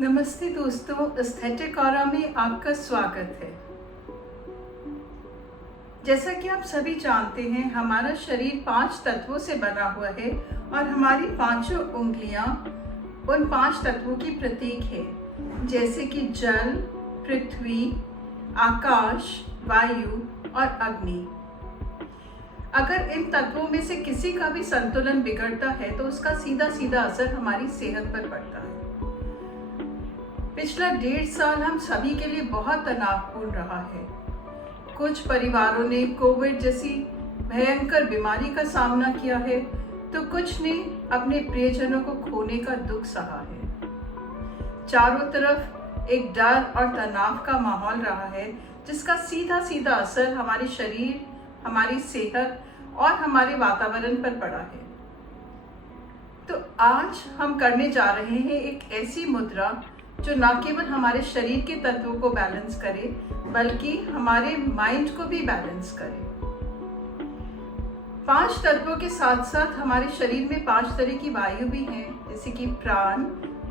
नमस्ते दोस्तों, aesthetic aura में आपका स्वागत है। जैसा कि आप सभी जानते हैं, हमारा शरीर 5 तत्वों से बना हुआ है और हमारी पांचों उंगलियां उन 5 तत्वों की प्रतीक है, जैसे कि जल, पृथ्वी, आकाश, वायु और अग्नि। अगर इन तत्वों में से किसी का भी संतुलन बिगड़ता है तो उसका सीधा सीधा असर हमारी सेहत पर पड़ता है। पिछला 1.5 साल हम सभी के लिए बहुत तनावपूर्ण रहा है। कुछ परिवारों ने कोविड जैसी भयंकर बीमारी का सामना किया है, तो कुछ ने अपने प्रियजनों को खोने का दुख सहा है। चारों तरफ एक डर और तनाव का माहौल रहा है, जिसका सीधा सीधा असर हमारे शरीर, हमारी सेहत और हमारे वातावरण पर पड़ा है। तो आज हम करने जा रहे हैं एक ऐसी मुद्रा जो न केवल हमारे शरीर के तत्वों को बैलेंस करे, बल्कि हमारे माइंड को भी बैलेंस करे। 5 तत्वों के साथ साथ हमारे शरीर में 5 तरह की वायु भी हैं, जैसे कि प्राण,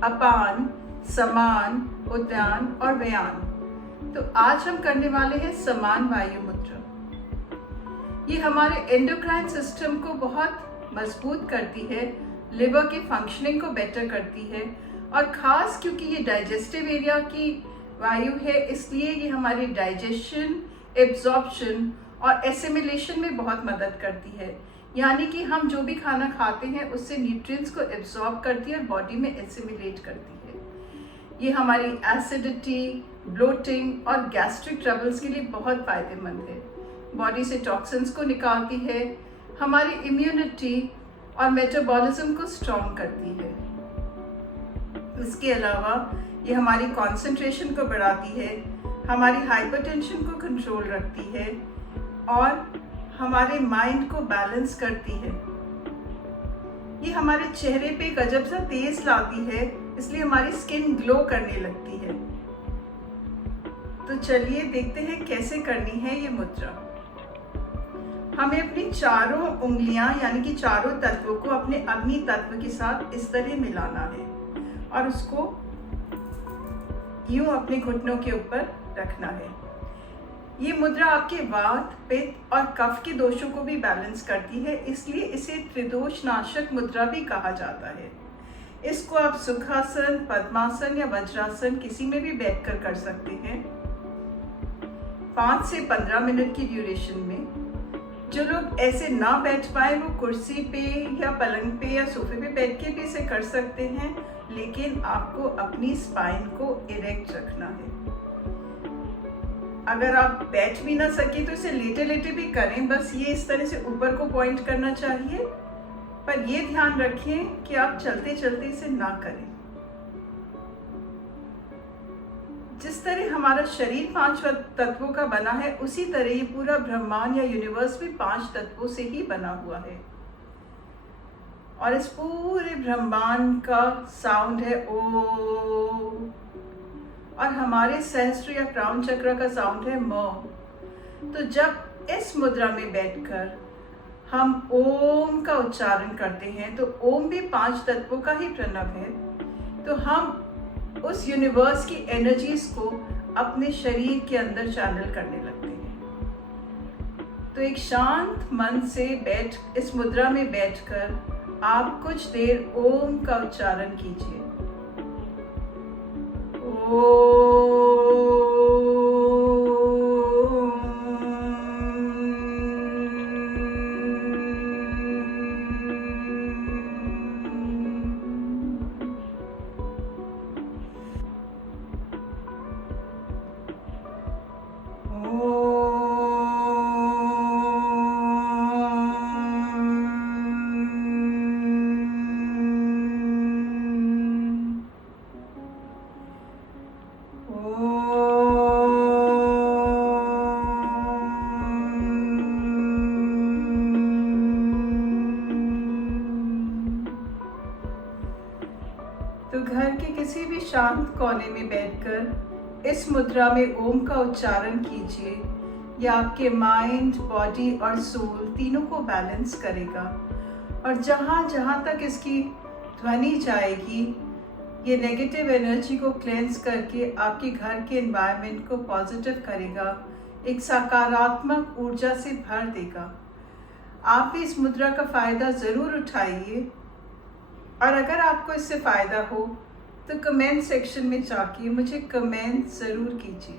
अपान, समान, उद्यान और व्यान। तो आज हम करने वाले हैं समान वायु मुद्रा। ये हमारे एंडोक्राइन सिस्टम को बहुत मजबूत करती है, लिवर के फंक्शनिंग को बेटर करती है, और ख़ास क्योंकि ये डाइजेस्टिव एरिया की वायु है, इसलिए ये हमारी डाइजेशन, एब्जॉर्प्शन और एसिमिलेशन में बहुत मदद करती है। यानी कि हम जो भी खाना खाते हैं उससे न्यूट्रिएंट्स को एब्जॉर्ब करती है और बॉडी में एसिमिलेट करती है। ये हमारी एसिडिटी, ब्लोटिंग और गैस्ट्रिक ट्रबल्स के लिए बहुत फ़ायदेमंद है। बॉडी से टॉक्सिन्स को निकालती है, हमारी इम्यूनिटी और मेटाबॉलिज्म को स्ट्रॉन्ग करती है। इसके अलावा ये हमारी कंसंट्रेशन को बढ़ाती है, हमारी हाइपरटेंशन को कंट्रोल रखती है और हमारे माइंड को बैलेंस करती है। ये हमारे चेहरे पे गजब सा तेज लाती है, इसलिए हमारी स्किन ग्लो करने लगती है। तो चलिए देखते हैं कैसे करनी है ये मुद्रा। हमें अपनी चारों उंगलियां यानी कि चारों तत्वों को अपने अग्नि तत्व के साथ इस तरह मिलाना है और उसको यूं अपने घुटनों के ऊपर रखना है। ये मुद्रा आपके वात, पित्त और कफ के दोषों को भी बैलेंस करती है, इसलिए इसे त्रिदोष नाशक मुद्रा भी कहा जाता है। इसको आप सुखासन, पद्मासन या वज्रासन किसी में भी बैठकर कर सकते हैं। 5 से 15 मिनट की ड्यूरेशन में। जो लोग ऐसे ना बैठ पाए वो कुर्सी पे या पलंग पे या सोफे पे बैठ के भी इसे कर सकते हैं, लेकिन आपको अपनी स्पाइन को इरेक्ट रखना है। अगर आप बैठ भी ना सके तो इसे लेटे लेटे भी करें, बस ये इस तरह से ऊपर को पॉइंट करना चाहिए, पर ये ध्यान रखें कि आप चलते चलते इसे ना करें। जिस तरह हमारा शरीर 5 तत्वों का बना है, उसी तरह ये पूरा ब्रह्मांड या यूनिवर्स भी 5 तत्वों से ही बना हुआ है। और इस पूरे ब्रह्मांड का साउंड है ओ, और हमारे सहस्त्र या क्राउन चक्र का साउंड है म। तो जब इस मुद्रा में बैठकर हम ओम का उच्चारण करते हैं, तो ओम भी 5 तत्वों का ही प्रणव है। तो हम उस यूनिवर्स की एनर्जीज को अपने शरीर के अंदर चैनल करने लगते हैं। तो एक शांत मन से इस मुद्रा में बैठकर आप कुछ देर ओम का उच्चारण कीजिए। तो घर के किसी भी शांत कोने में बैठकर इस मुद्रा में ओम का उच्चारण कीजिए। यह आपके माइंड, बॉडी और सोल तीनों को बैलेंस करेगा। और जहाँ जहाँ तक इसकी ध्वनि जाएगी, ये नेगेटिव एनर्जी को क्लेंस करके आपके घर के एनवायरनमेंट को पॉजिटिव करेगा, एक सकारात्मक ऊर्जा से भर देगा। आप भी इस मुद्रा का फ़ायदा ज़रूर उठाइए और अगर आपको इससे फ़ायदा हो तो कमेंट सेक्शन में जाके मुझे कमेंट ज़रूर कीजिए।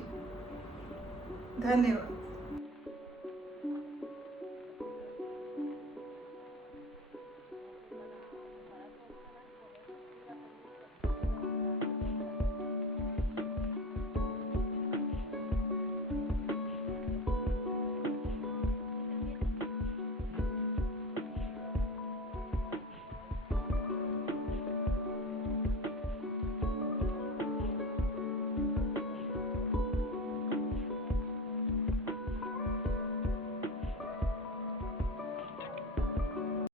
धन्यवाद।